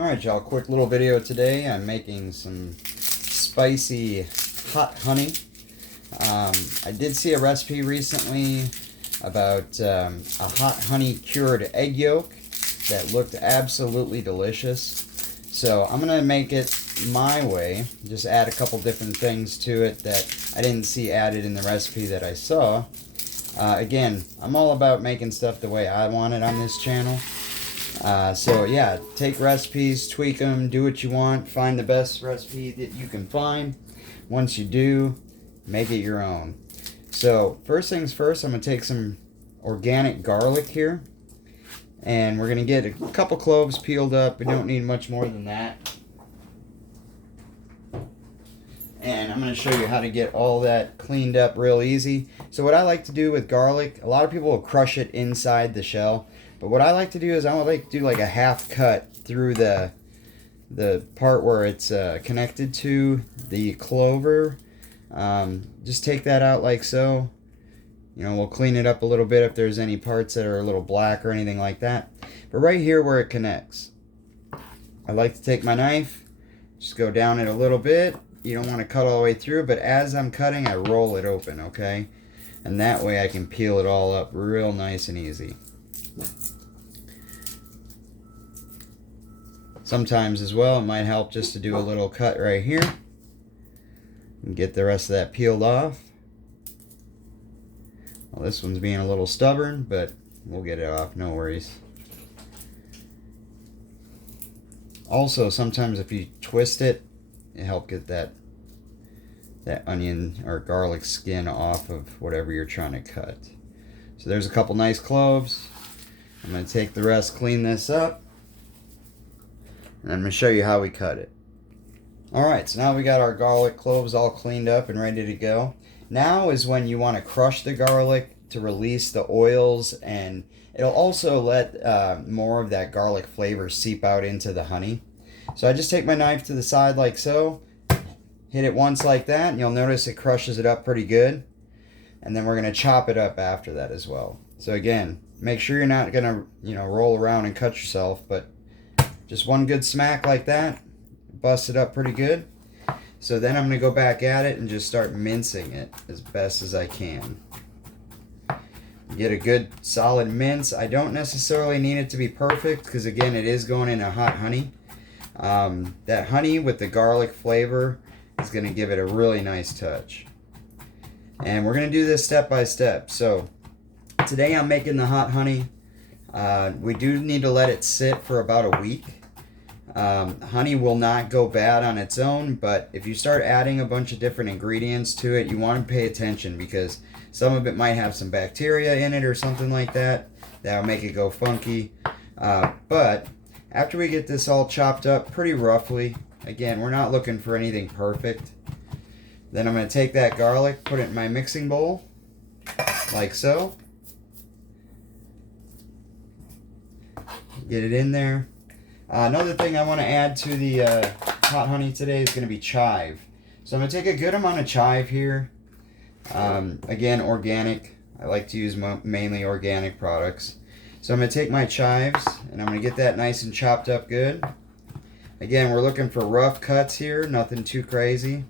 Alright y'all, quick little video today. I'm making some spicy hot honey. I did see a recipe recently about a hot honey cured egg yolk that looked absolutely delicious. So I'm going to make it my way, just add a couple different things to it that I didn't see added in the recipe that I saw. Again, I'm all about making stuff the way I want it on this channel. So yeah, take recipes, tweak them, do what you want, find the best recipe that you can find. Once you do, make it your own. So first things first, I'm going to take some organic garlic here. And we're going to get a couple cloves peeled up. We don't need much more than that. And I'm going to show you how to get all that cleaned up real easy. So what I like to do with garlic, a lot of people will crush it inside the shell. But what I like to do is I like to do like a half cut through the part where it's connected to the clover. Just take that out like so. You know, we'll clean it up a little bit if there's any parts that are a little black or anything like that. But right here where it connects, I like to take my knife, just go down it a little bit. You don't want to cut all the way through, but as I'm cutting, I roll it open, okay? And that way I can peel it all up real nice and easy. Sometimes as well, it might help just to do a little cut right here and get the rest of that peeled off. Well, this one's being a little stubborn, but we'll get it off, no worries. Also, sometimes if you twist it, it helps get that onion or garlic skin off of whatever you're trying to cut. So there's a couple nice cloves. I'm going to take the rest, clean this up, and I'm going to show you how we cut it. Alright, so now we got our garlic cloves all cleaned up and ready to go. Now is when you want to crush the garlic to release the oils, and it'll also let more of that garlic flavor seep out into the honey. So I just take my knife to the side like so, hit it once like that, and you'll notice it crushes it up pretty good. And then we're going to chop it up after that as well. So again, make sure you're not going to, roll around and cut yourself, but just one good smack like that, bust it up pretty good. So then I'm going to go back at it and just start mincing it as best as I can. Get a good solid mince. I don't necessarily need it to be perfect because again, it is going in a hot honey. That honey with the garlic flavor is going to give it a really nice touch. And we're going to do this step by step. So today I'm making the hot honey. We do need to let it sit for about a week. Honey will not go bad on its own, but if you start adding a bunch of different ingredients to it, you want to pay attention because some of it might have some bacteria in it or something like that that'll make it go funky. But after we get this all chopped up pretty roughly, again, we're not looking for anything perfect. Then I'm going to take that garlic, put it in my mixing bowl, like so. Get it in there. Another thing I want to add to the hot honey today is going to be chive. So I'm going to take a good amount of chive here. Again, organic. I like to use mainly organic products. So I'm going to take my chives and I'm going to get that nice and chopped up good. Again, we're looking for rough cuts here, nothing too crazy.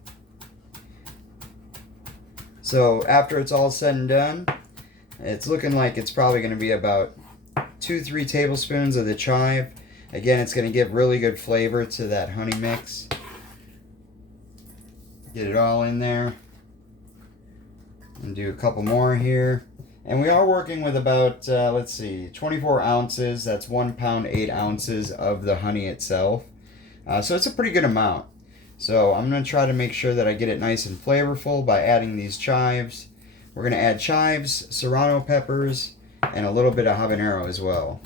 So after it's all said and done, it's looking like it's probably going to be about 2-3 tablespoons of the chive. Again, it's going to give really good flavor to that honey mix. Get it all in there. And do a couple more here. And we are working with about, 24 ounces. That's 1 pound, 8 ounces of the honey itself. So it's a pretty good amount. So I'm going to try to make sure that I get it nice and flavorful by adding these chives. We're going to add chives, serrano peppers, and a little bit of habanero as well.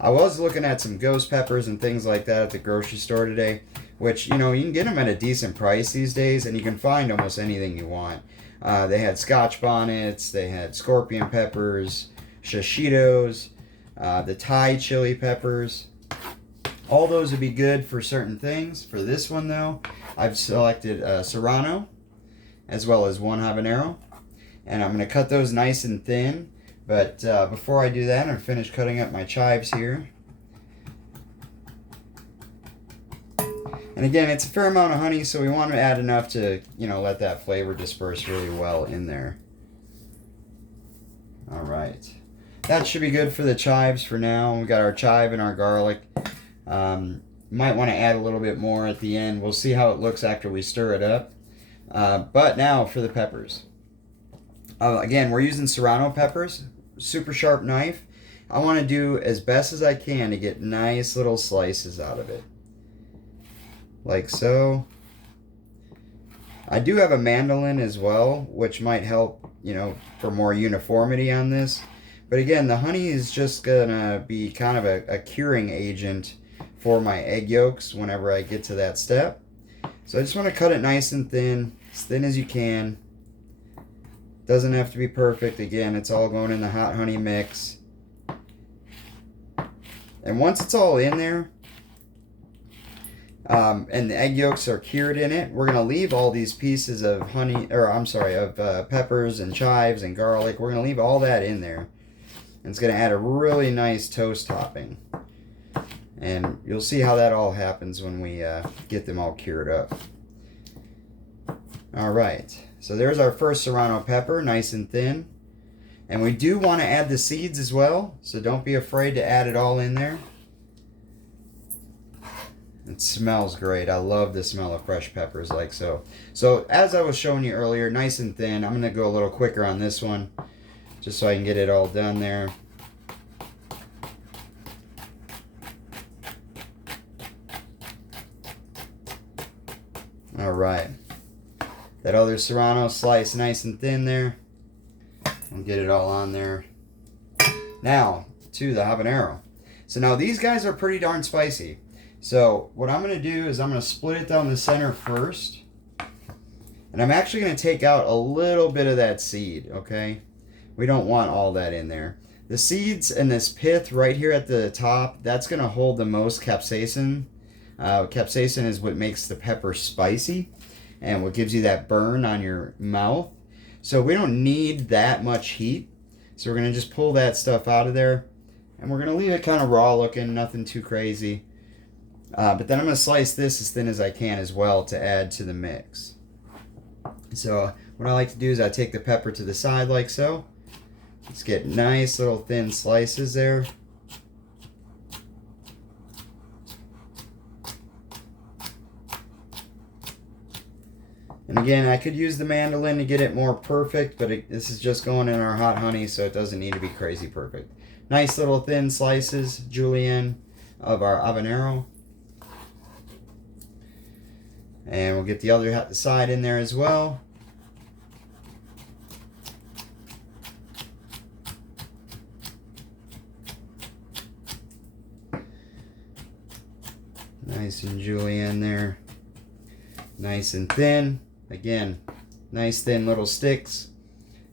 I was looking at some ghost peppers and things like that at the grocery store today, which, you can get them at a decent price these days, and you can find almost anything you want. They had scotch bonnets, they had scorpion peppers, shishitos, the Thai chili peppers. All those would be good for certain things. For this one, though, I've selected serrano, as well as 1 habanero. And I'm going to cut those nice and thin. But before I do that, I'm finished cutting up my chives here. And again, it's a fair amount of honey, so we want to add enough to, let that flavor disperse really well in there. All right. That should be good for the chives for now. We got our chive and our garlic. Might want to add a little bit more at the end. We'll see how it looks after we stir it up. But now for the peppers. Again, we're using serrano peppers, super sharp knife. I want to do as best as I can to get nice little slices out of it. Like so. I do have a mandolin as well, which might help, for more uniformity on this. But again, the honey is just going to be kind of a curing agent for my egg yolks whenever I get to that step. So I just want to cut it nice and thin, as thin as you can. Doesn't have to be perfect. Again, it's all going in the hot honey mix. And once it's all in there, and the egg yolks are cured in it, we're going to leave all these pieces of peppers and chives and garlic. We're going to leave all that in there. And it's going to add a really nice toast topping. And you'll see how that all happens when we get them all cured up. All right. So there's our first serrano pepper, nice and thin. And we do want to add the seeds as well, so don't be afraid to add it all in there. It smells great. I love the smell of fresh peppers like so. So as I was showing you earlier, nice and thin. I'm going to go a little quicker on this one, just so I can get it all done there. All right. That other serrano slice nice and thin there. I'll get it all on there. Now, to the habanero. So now these guys are pretty darn spicy. So what I'm going to do is I'm going to split it down the center first. And I'm actually going to take out a little bit of that seed, okay? We don't want all that in there. The seeds and this pith right here at the top, that's going to hold the most capsaicin. Capsaicin is what makes the pepper spicy and what gives you that burn on your mouth. So we don't need that much heat. So we're going to just pull that stuff out of there. And we're going to leave it kind of raw looking, nothing too crazy. But then I'm going to slice this as thin as I can as well to add to the mix. So what I like to do is I take the pepper to the side like so. Let's get nice little thin slices there. And again, I could use the mandolin to get it more perfect, but this is just going in our hot honey, so it doesn't need to be crazy perfect. Nice little thin slices, julienne, of our habanero. And we'll get the other side in there as well. Nice and julienne there. Nice and thin. Again, nice thin little sticks.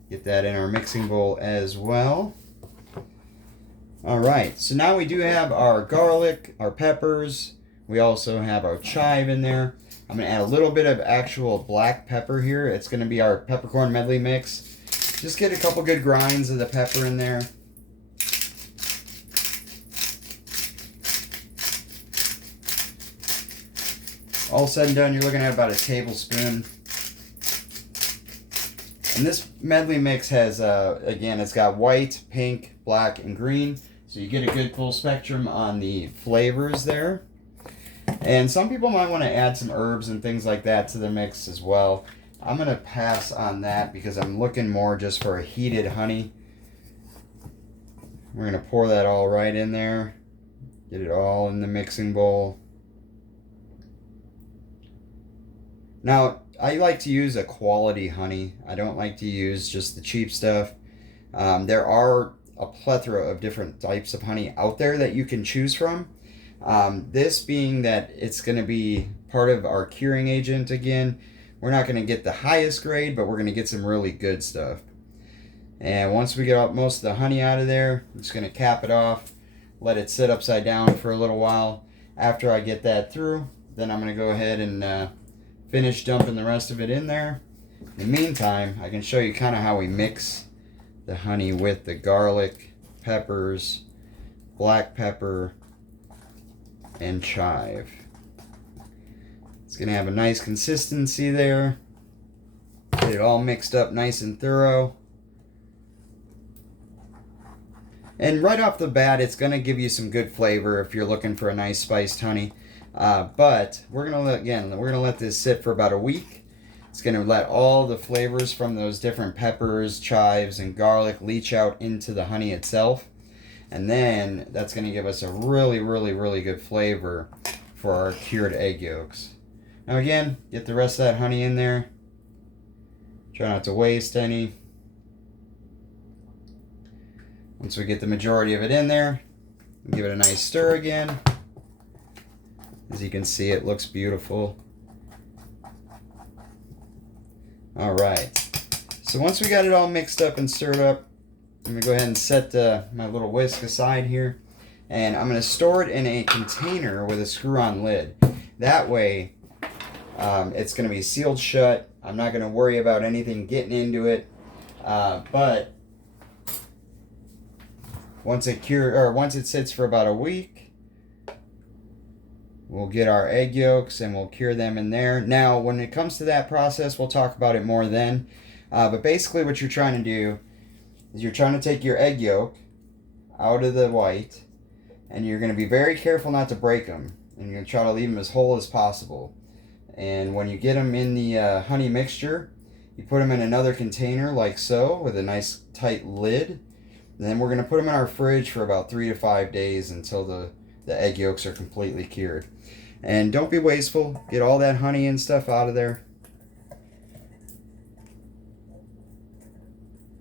Get that in our mixing bowl as well. All right, so now we do have our garlic, our peppers. We also have our chive in there. I'm going to add a little bit of actual black pepper here. It's going to be our peppercorn medley mix. Just get a couple good grinds of the pepper in there. All said and done, you're looking at about a tablespoon. And this medley mix has, again, it's got white, pink, black, and green. So you get a good full spectrum on the flavors there. And some people might want to add some herbs and things like that to the mix as well. I'm going to pass on that because I'm looking more just for a heated honey. We're going to pour that all right in there. Get it all in the mixing bowl. Now, I like to use a quality honey. I don't like to use just the cheap stuff. There are a plethora of different types of honey out there that you can choose from. This being that it's going to be part of our curing agent again, we're not going to get the highest grade, but we're going to get some really good stuff. And once we get most of the honey out of there, I'm just going to cap it off, let it sit upside down for a little while. After I get that through, then I'm going to go ahead and finish dumping the rest of it in there. In the meantime, I can show you kind of how we mix the honey with the garlic, peppers, black pepper, and chive. It's going to have a nice consistency there. Get it all mixed up nice and thorough. And right off the bat, it's going to give you some good flavor if you're looking for a nice spiced honey. But we're going to let this sit for about a week. It's going to let all the flavors from those different peppers, chives, and garlic leach out into the honey itself. And then that's going to give us a really, really, really good flavor for our cured egg yolks. Now again, get the rest of that honey in there. Try not to waste any. Once we get the majority of it in there, give it a nice stir again. As you can see, it looks beautiful. Alright, so once we got it all mixed up and stirred up, I'm going to go ahead and set my little whisk aside here. And I'm going to store it in a container with a screw-on lid. That way, it's going to be sealed shut. I'm not going to worry about anything getting into it. But once it sits for about a week, we'll get our egg yolks and we'll cure them in there. Now, when it comes to that process, we'll talk about it more then. But basically what you're trying to do is you're trying to take your egg yolk out of the white, and you're going to be very careful not to break them. And you're going to try to leave them as whole as possible. And when you get them in the honey mixture, you put them in another container like so with a nice tight lid. And then we're going to put them in our fridge for about 3 to 5 days until the egg yolks are completely cured. And don't be wasteful. Get all that honey and stuff out of there.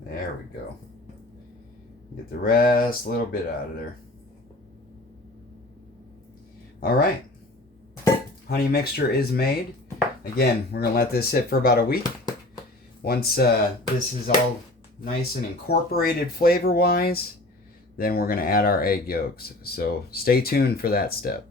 There we go. Get the rest, a little bit out of there. Alright. Honey mixture is made. Again, we're going to let this sit for about a week. Once this is all nice and incorporated flavor-wise, then we're going to add our egg yolks. So stay tuned for that step.